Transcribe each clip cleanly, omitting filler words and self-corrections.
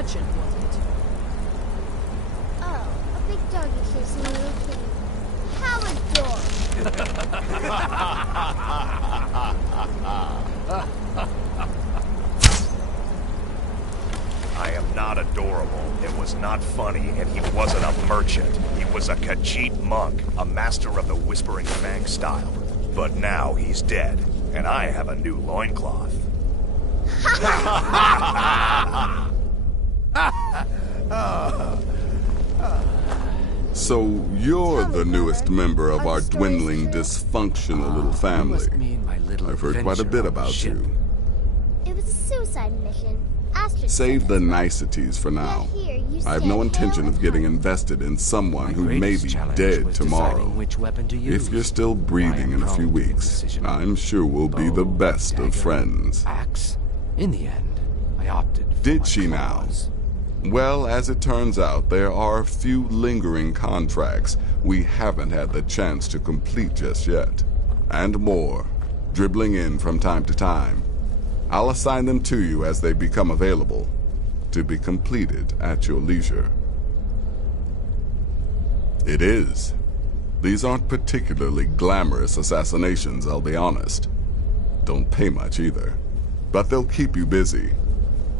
merchant, was it? Oh, a big doggy chasing a little kitty. How adorable! I am not adorable. It was not funny, and he wasn't a merchant. He was a Khajiit monk, a master of the Whispering Fang style. But now he's dead, and I have a new loincloth. So you're the newest member of our dwindling, dysfunctional little family. I've heard quite a bit about you. It was a suicide mission. Save the niceties for now. I have no intention of getting invested in someone who may be dead tomorrow. If you're still breathing in a few weeks, I'm sure we'll be the best of friends. In the end, I opted for Did she now? Well, as it turns out, there are a few lingering contracts we haven't had the chance to complete just yet. And more, dribbling in from time to time. I'll assign them to you as they become available, to be completed at your leisure. It is. These aren't particularly glamorous assassinations, I'll be honest. Don't pay much either. But they'll keep you busy.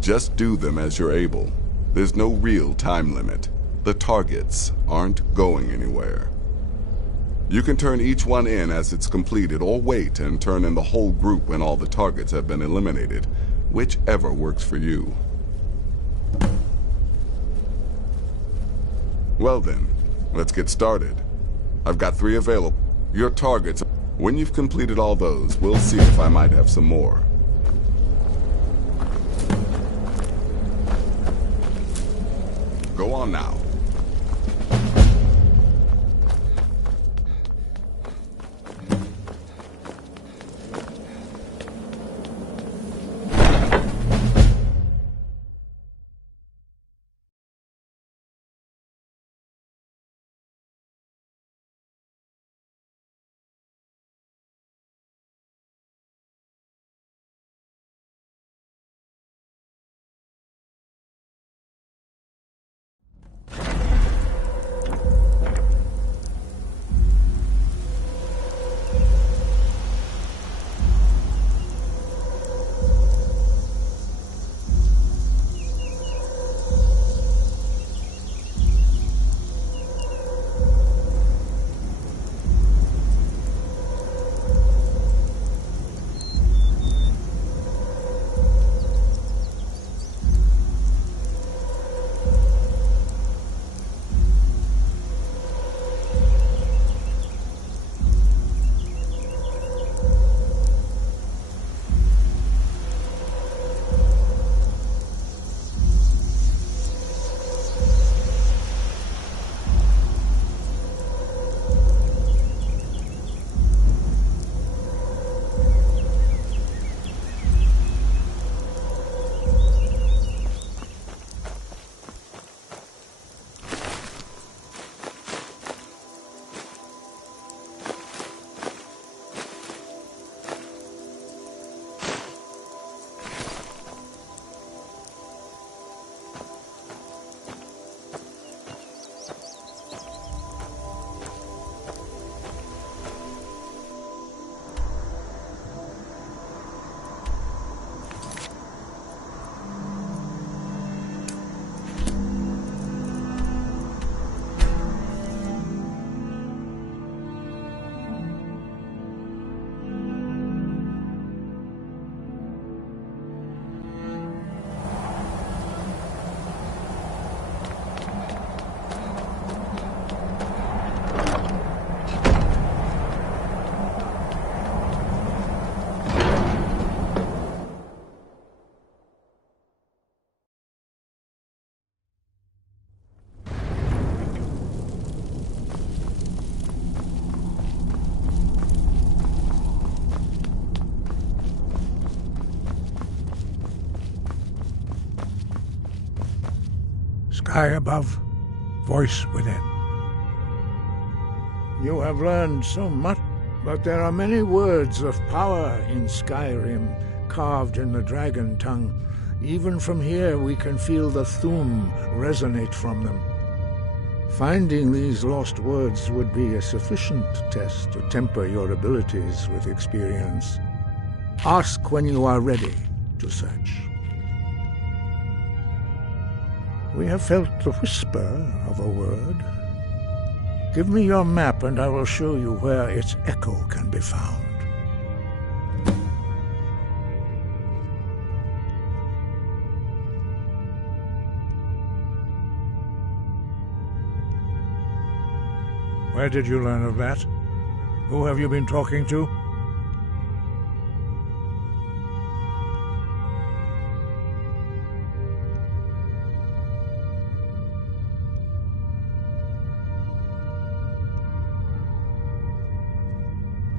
Just do them as you're able. There's no real time limit. The targets aren't going anywhere. You can turn each one in as it's completed, or wait and turn in the whole group when all the targets have been eliminated, whichever works for you. Well then, let's get started. I've got 3 available. Your targets. When you've completed all those, we'll see if I might have some more. Go on now. Sky above, voice within. You have learned so much, but there are many words of power in Skyrim, carved in the dragon tongue. Even from here we can feel the Thum resonate from them. Finding these lost words would be a sufficient test to temper your abilities with experience. Ask when you are ready to search. We have felt the whisper of a word. Give me your map and I will show you where its echo can be found. Where did you learn of that? Who have you been talking to?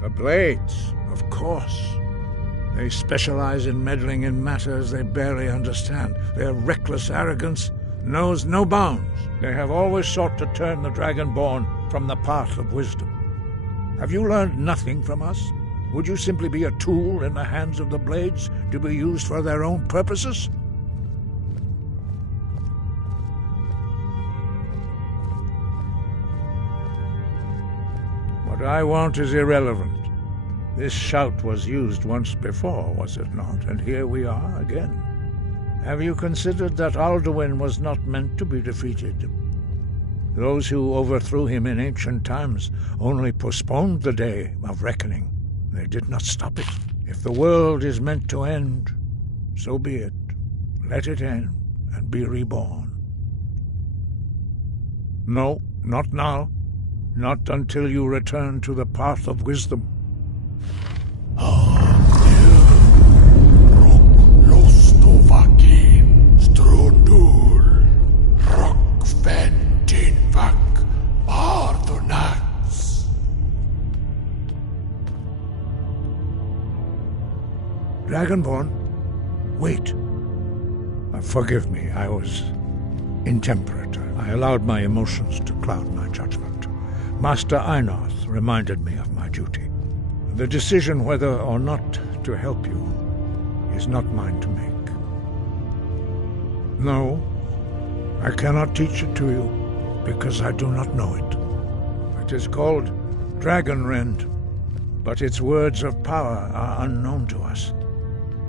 The Blades, of course. They specialize in meddling in matters they barely understand. Their reckless arrogance knows no bounds. They have always sought to turn the Dragonborn from the path of wisdom. Have you learned nothing from us? Would you simply be a tool in the hands of the Blades to be used for their own purposes? What I want is irrelevant. This shout was used once before, was it not? And here we are again. Have you considered that Alduin was not meant to be defeated? Those who overthrew him in ancient times only postponed the day of reckoning. They did not stop it. If the world is meant to end, so be it. Let it end and be reborn. No, not now. Not until you return to the path of wisdom. Dragonborn? Wait. Forgive me, I was intemperate. I allowed my emotions to cloud my judgment. Master Einoth reminded me of my duty. The decision whether or not to help you is not mine to make. No, I cannot teach it to you, because I do not know it. It is called Dragonrend, but its words of power are unknown to us.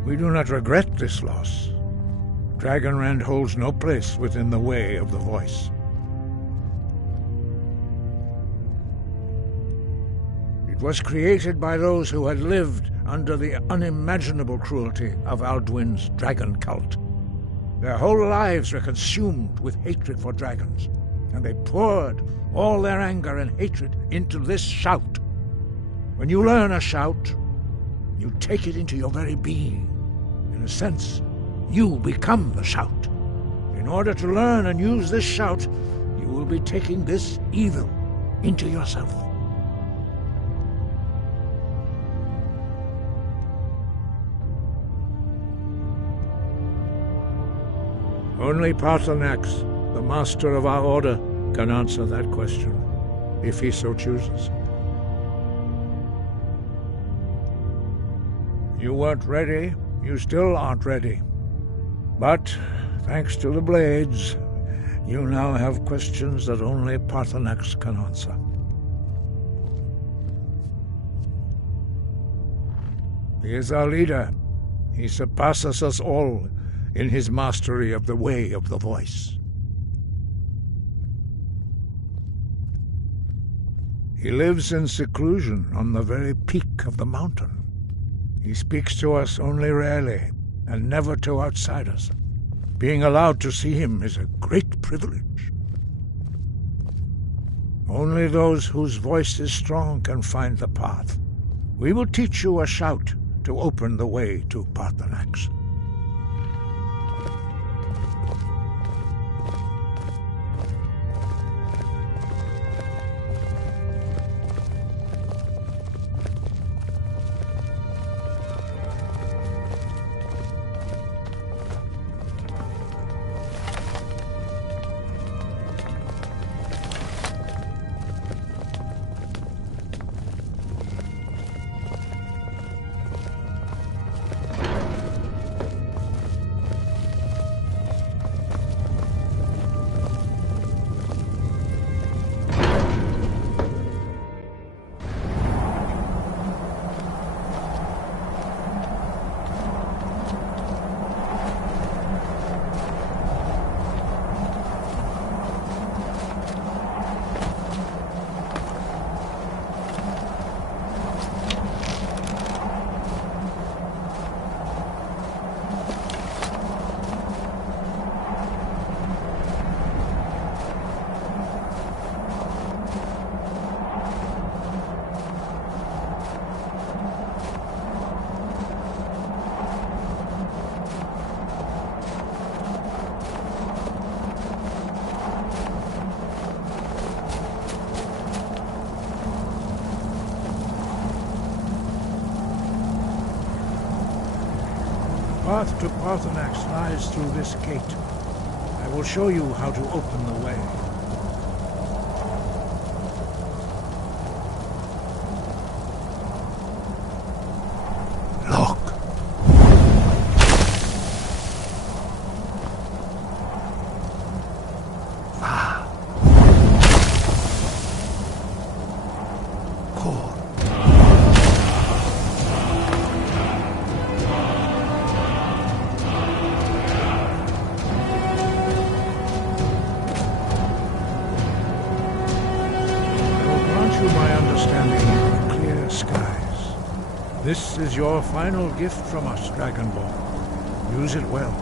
We do not regret this loss. Dragonrend holds no place within the way of the voice. It was created by those who had lived under the unimaginable cruelty of Alduin's dragon cult. Their whole lives were consumed with hatred for dragons, and they poured all their anger and hatred into this shout. When you learn a shout, you take it into your very being. In a sense, you become the shout. In order to learn and use this shout, you will be taking this evil into yourself. Only Paarthurnax, the master of our order, can answer that question, if he so chooses. You weren't ready. You still aren't ready. But, thanks to the Blades, you now have questions that only Paarthurnax can answer. He is our leader. He surpasses us all in his mastery of the way of the voice. He lives in seclusion on the very peak of the mountain. He speaks to us only rarely, and never to outsiders. Being allowed to see him is a great privilege. Only those whose voice is strong can find the path. We will teach you a shout to open the way to Paarthurnax. path to Parthenax lies through this gate. I will show you how to open the way. Look. This is your final gift from us, Dragonborn. Use it well.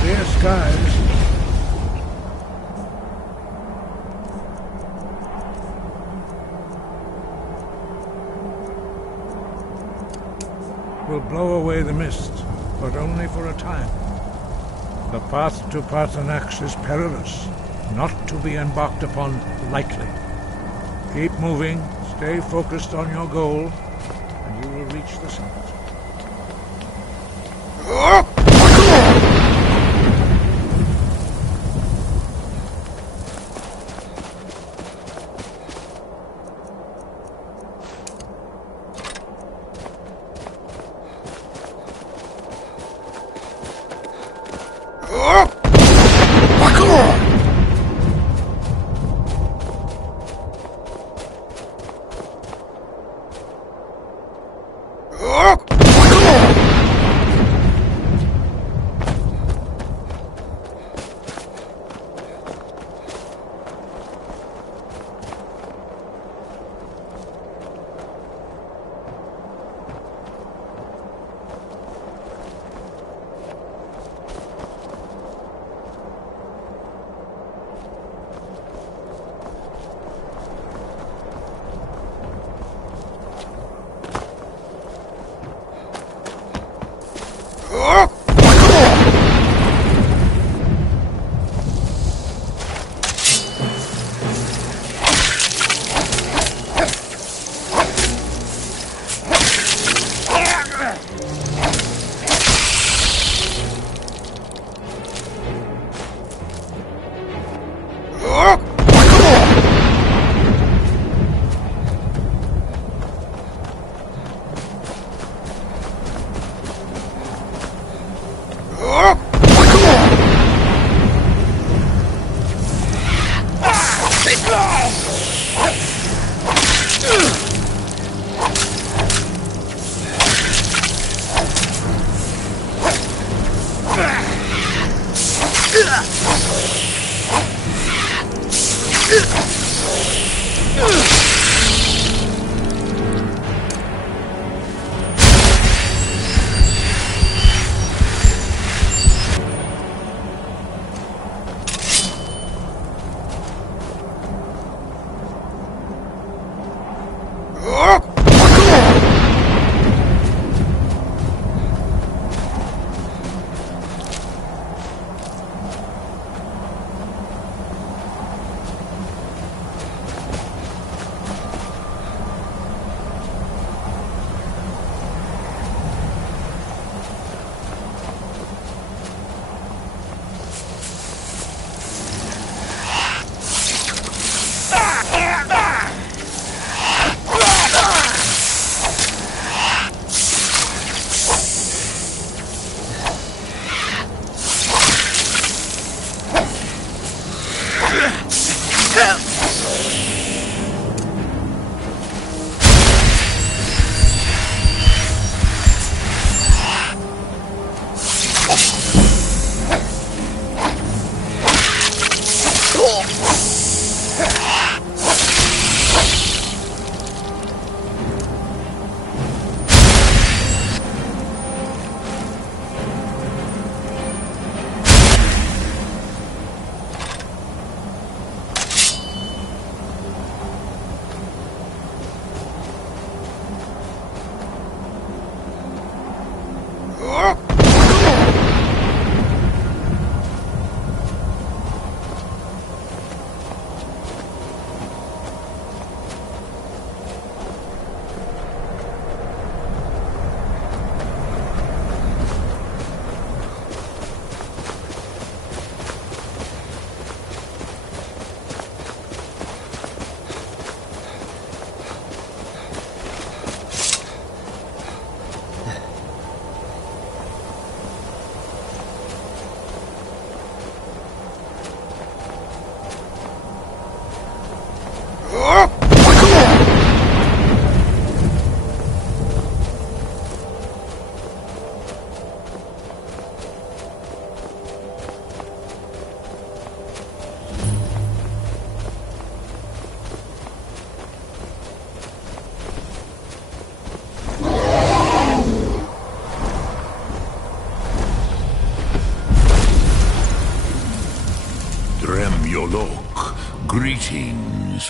Clear skies. Will blow away the mist, but only for a time. The path to Parthenax is perilous, not to be embarked upon lightly. Keep moving, stay focused on your goal, and you will reach the summit.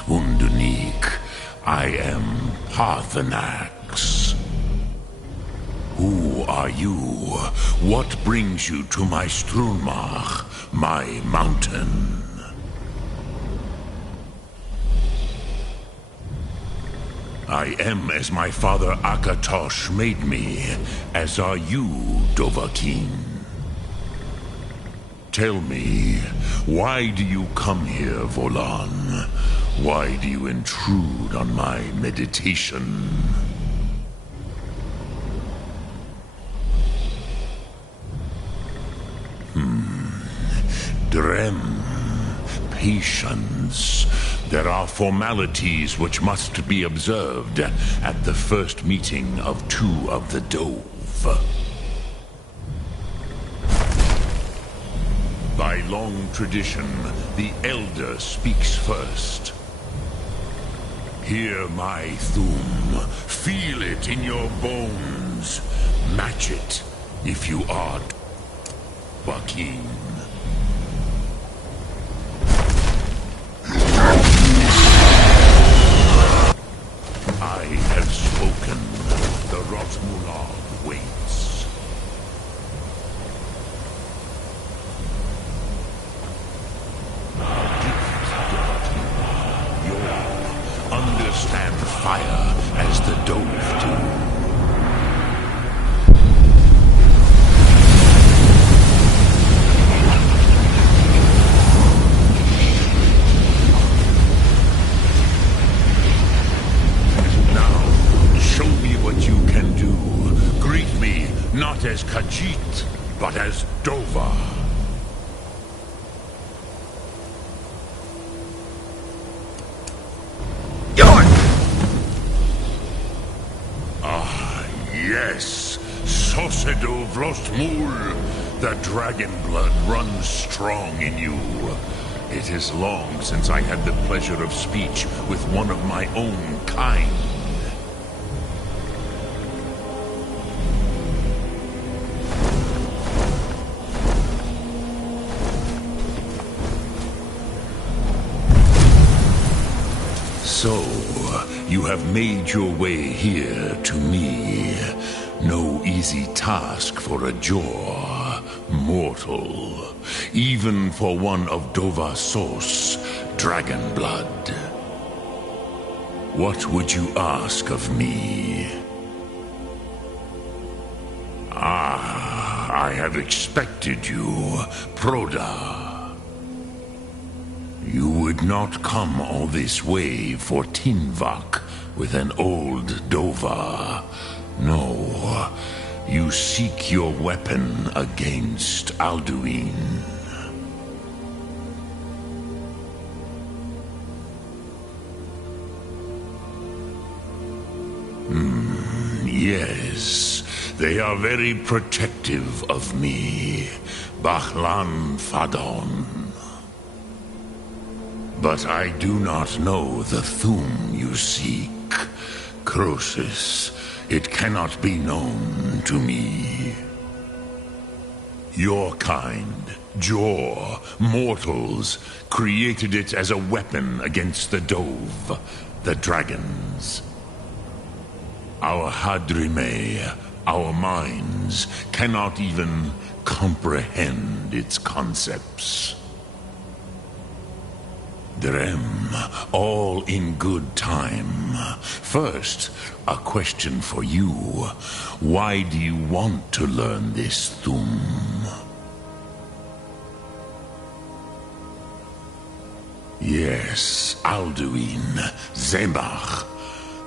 und unique. I am Parthenax. Who are you? What brings you to my Strunmach, my mountain? I am as my father Akatosh made me, as are you, Dovahkiin. Tell me, why do you come here, Volan? Why do you intrude on my meditation? Drem. Patience. There are formalities which must be observed at the first meeting of two of the Dove. By long tradition, the Elder speaks first. Hear my Thum. Feel it in your bones. Match it if you are Dovahkiin. I have spoken. The Rotmulag waits. You understand fire as the Dove do. Not as Khajiit, but as Dova. Ah, yes. Sosedo Vlostmul. The dragon blood runs strong in you. It is long since I had the pleasure of speech with one of my own kind. So, you have made your way here to me. No easy task for a Jor, mortal. Even for one of Dova Sos, dragon blood. What would you ask of me? Ah, I have expected you, Proda. You would not come all this way for Tinvak with an old Dova. No, you seek your weapon against Alduin. Yes, they are very protective of me, Bahlan Fadon. But I do not know the Thum you seek. Croesus, it cannot be known to me. Your kind, Jor, mortals, created it as a weapon against the Dove, the dragons. Our Hadrime, our minds, cannot even comprehend its concepts. Drem, all in good time. First, a question for you. Why do you want to learn this Thum? Yes, Alduin, Zebach,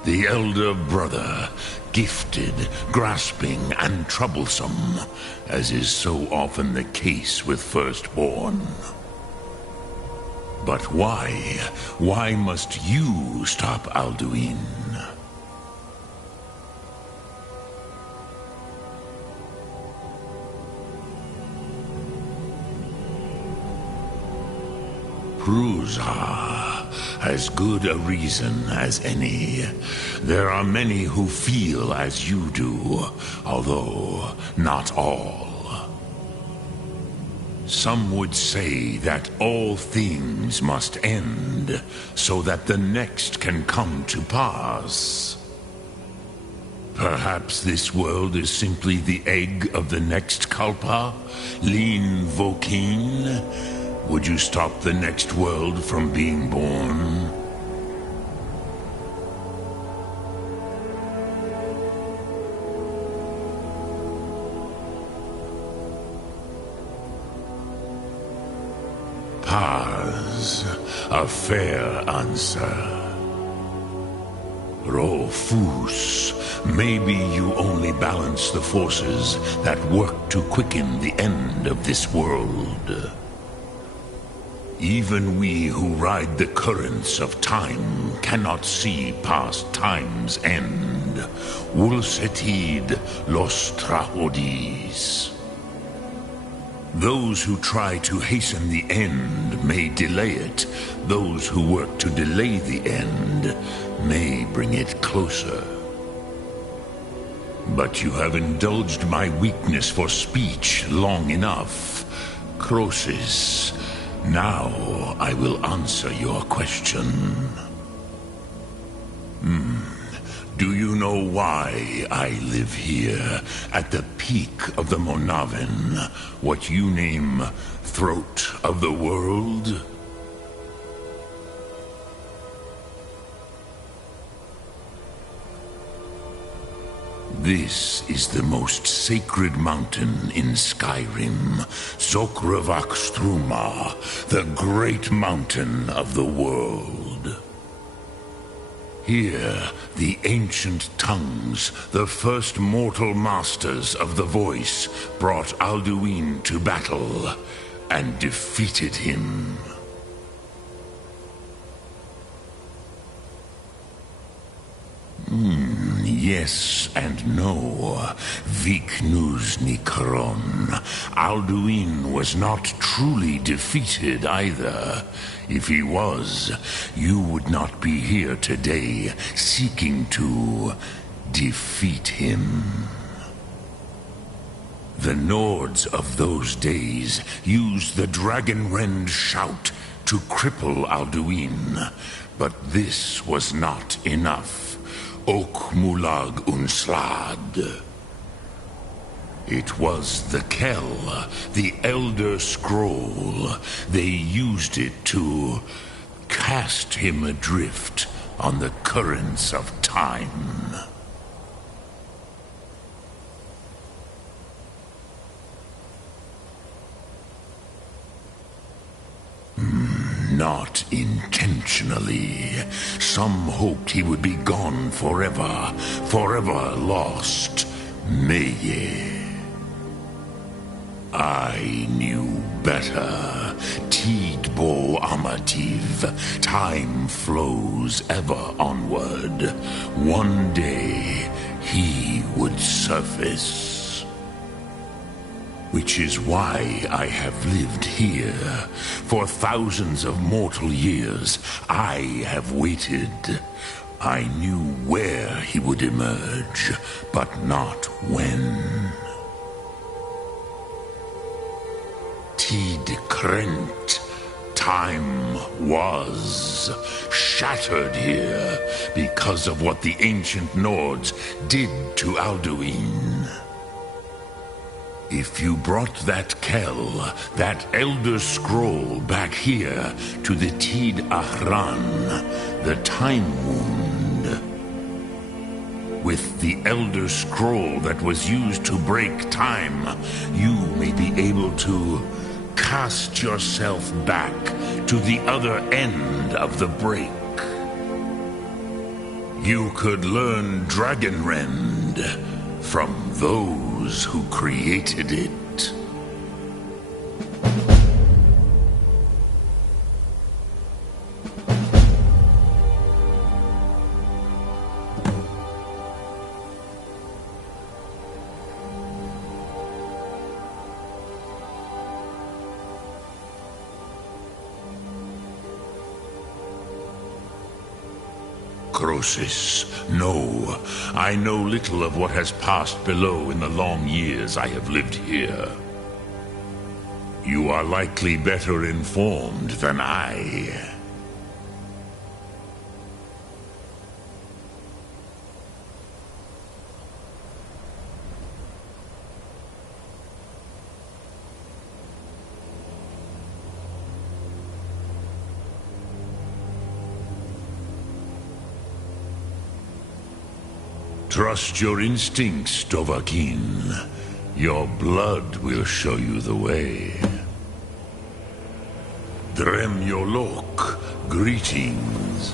the elder brother, gifted, grasping, and troublesome, as is so often the case with firstborn. But why? Why must you stop Alduin? Prusa, as good a reason as any. There are many who feel as you do, although not all. Some would say that all things must end, so that the next can come to pass. Perhaps this world is simply the egg of the next Kalpa, Lin Vokin. Would you stop the next world from being born? Paz, a fair answer. Rofus, maybe you only balance the forces that work to quicken the end of this world. Even we who ride the currents of time cannot see past time's end. Wulsetid los trahodis. Those who try to hasten the end may delay it. Those who work to delay the end may bring it closer. But you have indulged my weakness for speech long enough. Croesus, now I will answer your question. Do you know why I live here, at the peak of the Monavin, what you name throat of the world? This is the most sacred mountain in Skyrim, Zokravak Struma, the great mountain of the world. Here, the ancient tongues, the first mortal masters of the voice, brought Alduin to battle and defeated him. Yes and no. Viknus Nikaron. Alduin was not truly defeated either. If he was, you would not be here today seeking to defeat him. The Nords of those days used the Dragonrend shout to cripple Alduin, but this was not enough. Ok Mulag Unslad. It was the Kell, the Elder Scroll. They used it to cast him adrift on the currents of time. Not intentionally. Some hoped he would be gone forever, forever lost. Meye. I knew better. Tidbo Amativ. Time flows ever onward. One day, he would surface. Which is why I have lived here. For thousands of mortal years, I have waited. I knew where he would emerge, but not when. Tid Krent. Time was shattered here because of what the ancient Nords did to Alduin. If you brought that Kell, that Elder Scroll back here to the Tid Ahran, the Time Wound, with the Elder Scroll that was used to break time, you may be able to cast yourself back to the other end of the break. You could learn Dragonrend from those who created it. Croesus, no. I know little of what has passed below in the long years I have lived here. You are likely better informed than I. Trust your instincts, Dovahkiin. Your blood will show you the way. Drem Yolok, greetings.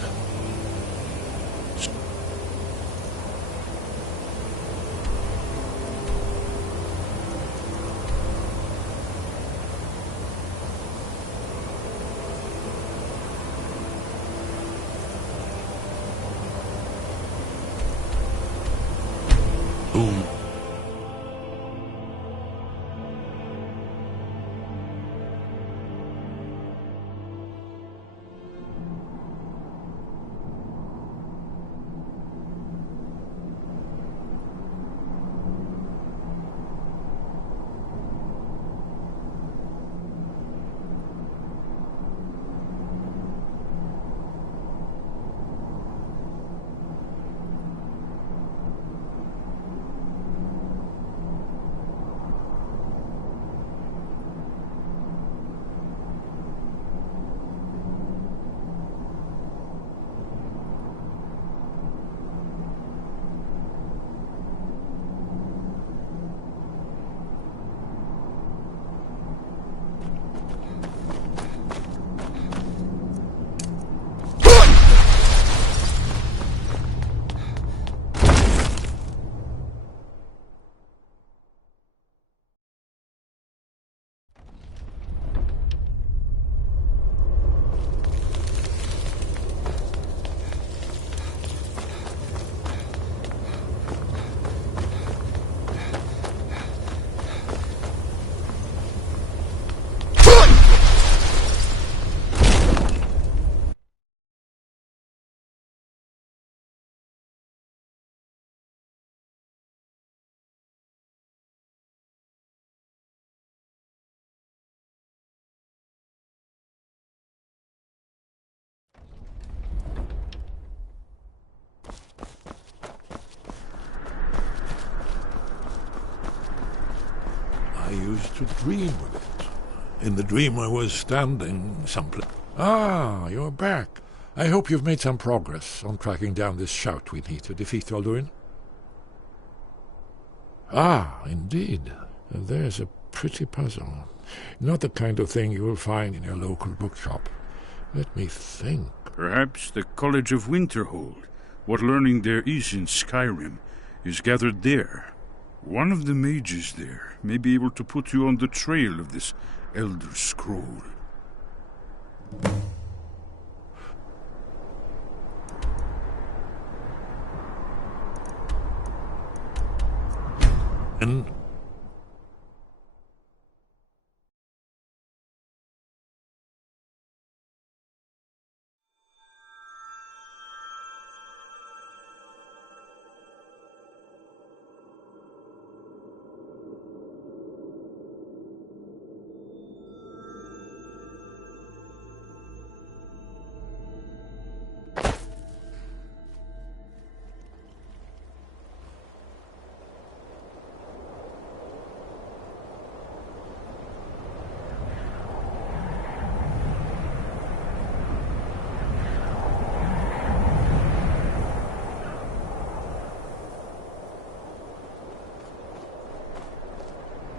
I used to dream of it. In the dream I was standing someplace. Ah, you're back. I hope you've made some progress on tracking down this shout we need to defeat Alduin. Ah, indeed. There's a pretty puzzle. Not the kind of thing you will find in your local bookshop. Let me think. Perhaps the College of Winterhold, what learning there is in Skyrim, is gathered there. One of the mages there may be able to put you on the trail of this Elder Scroll. And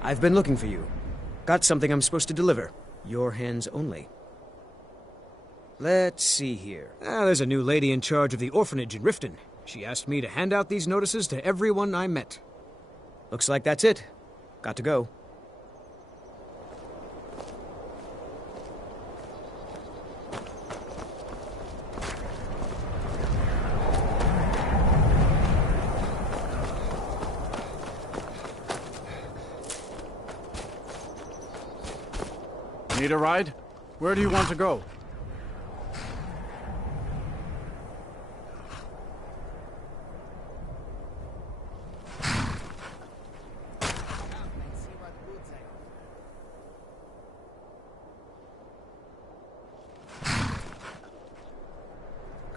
I've been looking for you. Got something I'm supposed to deliver. Your hands only. Let's see here. There's a new lady in charge of the orphanage in Riften. She asked me to hand out these notices to everyone I met. Looks like that's it. Got to go. Need a ride? Where do you want to go?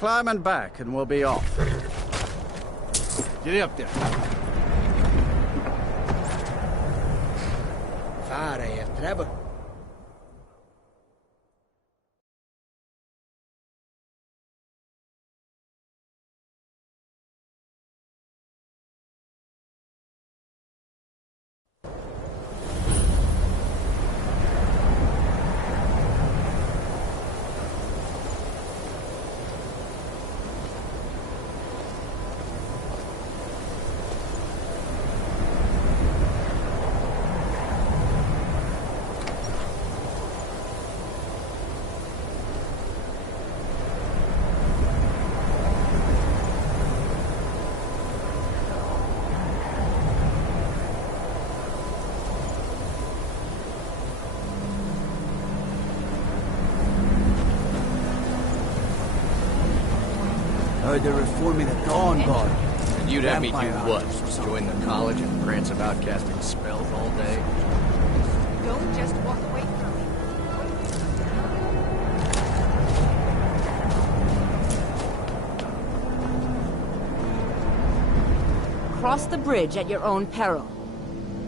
climbing back and we'll be off. Get up there. Fare, Trevor. Heard they're reforming the Dawn Guard. And you'd have me do Vampire what? hunters or Join the college and prance about casting spells all day? Don't just walk away from me. Cross the bridge at your own peril.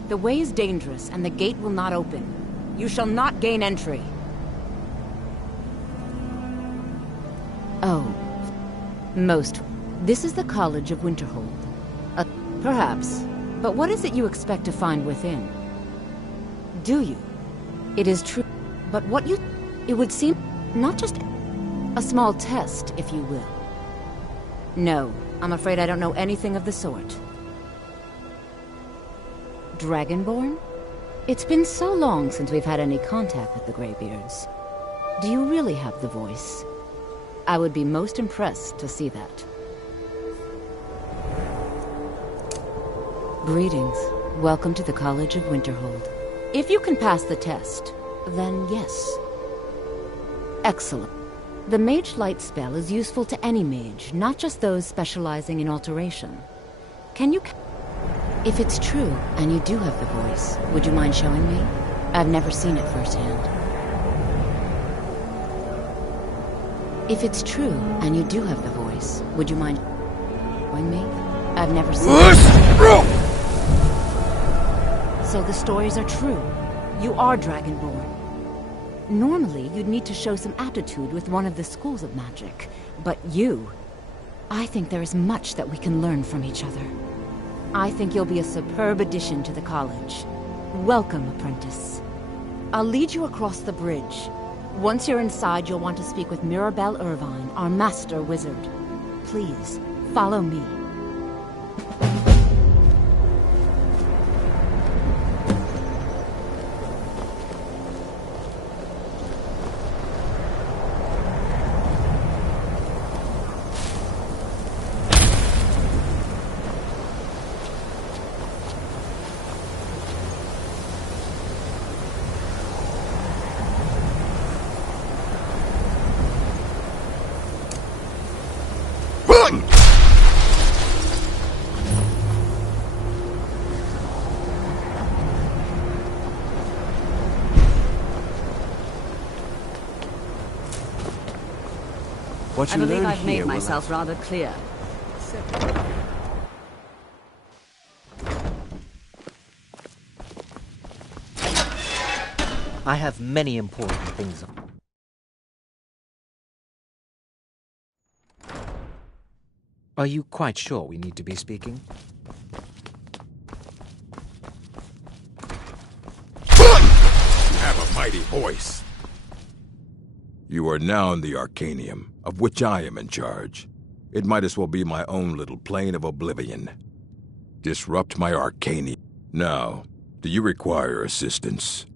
The way is dangerous, and the gate will not open. You shall not gain entry. Oh. Most. This is the College of Winterhold. Perhaps. But what is it you expect to find within? Do you? It is true. But what you... It would seem... Not just... a small test, if you will. No, I'm afraid I don't know anything of the sort. Dragonborn? It's been so long since we've had any contact with the Greybeards. Do you really have the voice? I would be most impressed to see that. Greetings. Welcome to the College of Winterhold. If you can pass the test, then yes. Excellent. The Mage Light spell is useful to any mage, not just those specializing in alteration. Can you... If it's true, and you do have the voice, would you mind showing me? I've never seen it firsthand. If it's true, and you do have the voice, would you mind showing me? I've never seen it. So the stories are true. You are Dragonborn. Normally, you'd need to show some aptitude with one of the schools of magic. But you... I think there is much that we can learn from each other. I think you'll be a superb addition to the college. Welcome, apprentice. I'll lead you across the bridge. Once you're inside, you'll want to speak with Mirabelle Irvine, our master wizard. Please, follow me. What I you believe learn I've made here will myself rather clear. I have many important things. Are you quite sure we need to be speaking? You have a mighty voice. You are now in the Arcanium, of which I am in charge. It might as well be my own little plane of oblivion. Disrupt my Arcanium. Now, do you require assistance?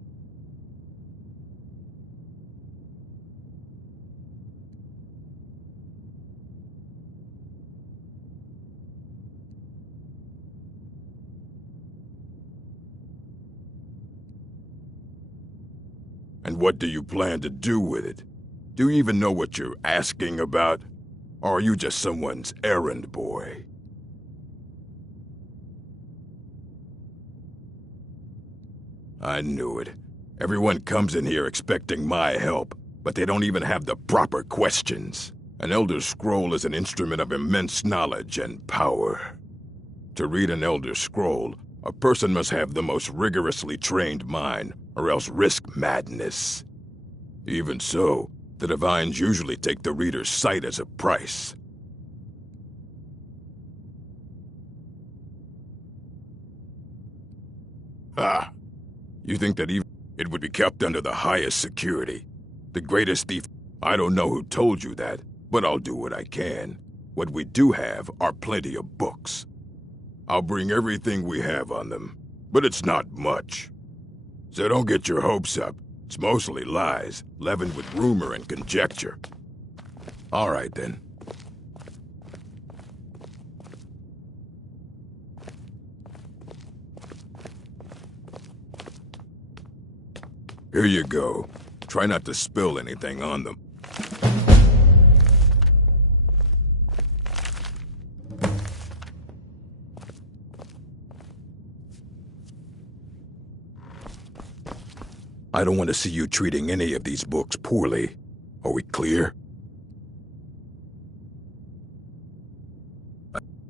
And what do you plan to do with it? Do you even know what you're asking about? Or are you just someone's errand boy? I knew it. Everyone comes in here expecting my help, but they don't even have the proper questions. An Elder Scroll is an instrument of immense knowledge and power. To read an Elder Scroll, a person must have the most rigorously trained mind, or else risk madness. Even so, the Divines usually take the reader's sight as a price. Ah, you think that even it would be kept under the highest security? The greatest thief... I don't know who told you that, but I'll do what I can. What we do have are plenty of books. I'll bring everything we have on them, but it's not much. So don't get your hopes up. It's mostly lies, leavened with rumor and conjecture. All right, then. Here you go. Try not to spill anything on them. I don't want to see you treating any of these books poorly. Are we clear?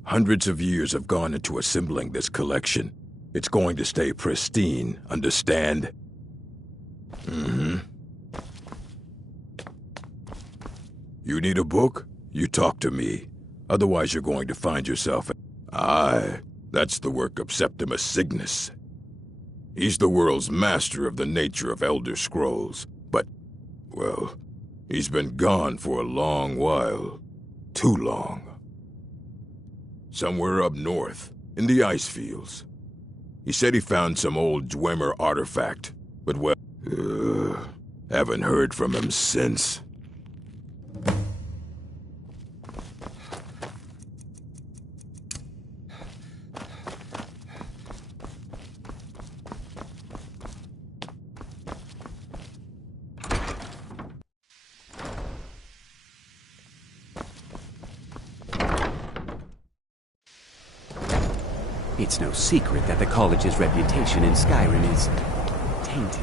Hundreds of years have gone into assembling this collection. It's going to stay pristine, understand? Mm-hmm. You need a book? You talk to me. Otherwise you're going to find yourself... Aye, that's the work of Septimus Cygnus. He's the world's master of the nature of Elder Scrolls, but, well, he's been gone for a long while. Too long. Somewhere up north, in the ice fields. He said he found some old Dwemer artifact, but well, haven't heard from him since. It's no secret that the college's reputation in Skyrim is tainted.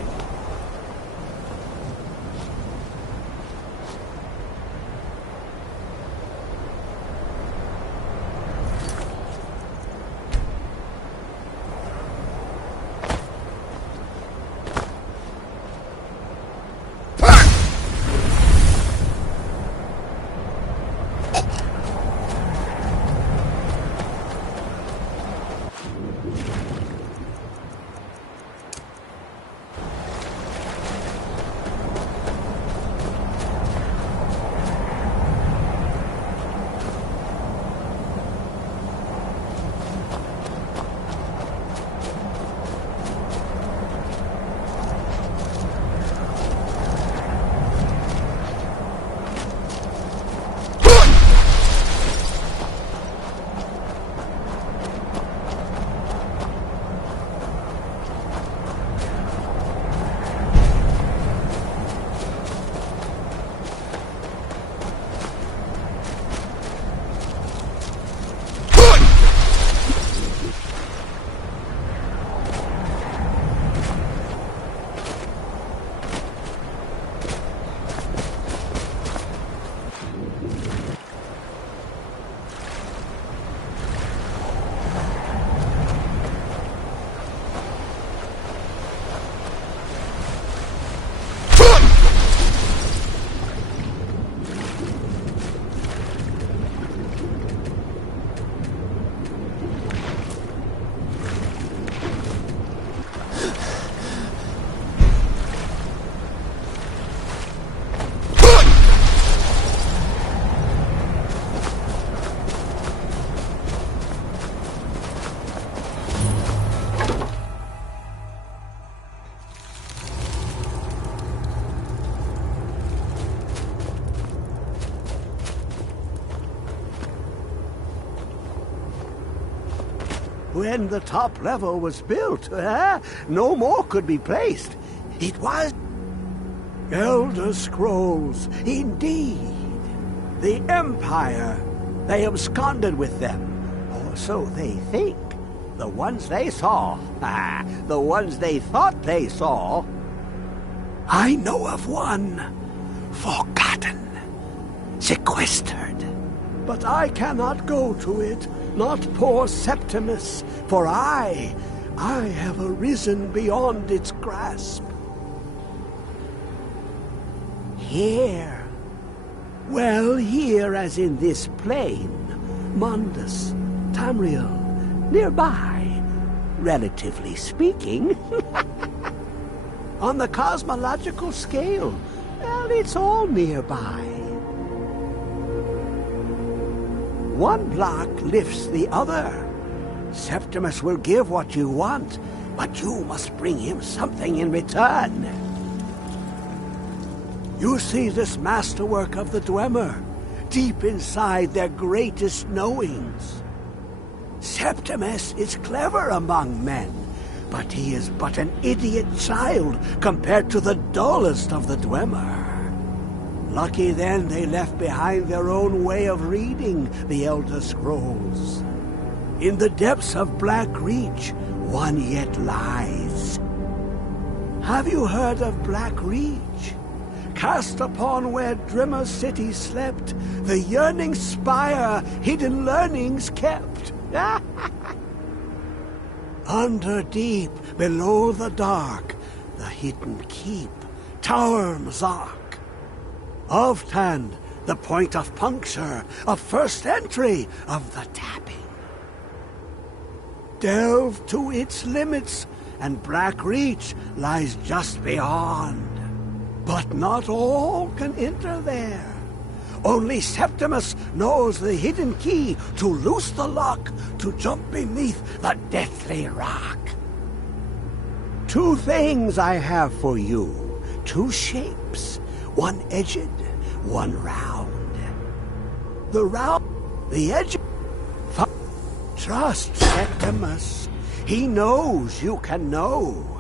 When the top level was built, no more could be placed. It was... Elder Scrolls, indeed. The Empire. They absconded with them. Or so they think. The ones they saw. The ones they thought they saw. I know of one. Forgotten. sequestered. But I cannot go to it, not poor Septimus, for I have arisen beyond its grasp. Here, well, here as in this plain, Mundus, Tamriel, nearby, relatively speaking. On the cosmological scale, well, it's all nearby. One block lifts the other. Septimus will give what you want, but you must bring him something in return. You see this masterwork of the Dwemer, deep inside their greatest knowings. Septimus is clever among men, but he is but an idiot child compared to the dullest of the Dwemer. Lucky then they left behind their own way of reading the Elder Scrolls. In the depths of Black Reach, one yet lies. Have you heard of Black Reach? Cast upon where Drimmer City slept, the yearning spire hidden learnings kept. Under deep, below the dark, the hidden keep, Tower Mzark. Of Tand, the point of puncture, of first entry, of the tapping. Delve to its limits, and Black Reach lies just beyond. But not all can enter there. Only Septimus knows the hidden key to loose the lock, to jump beneath the deathly rock. Two things I have for you, two shapes, one edged, one round. The round, the edge. Trust Septimus. He knows you can know.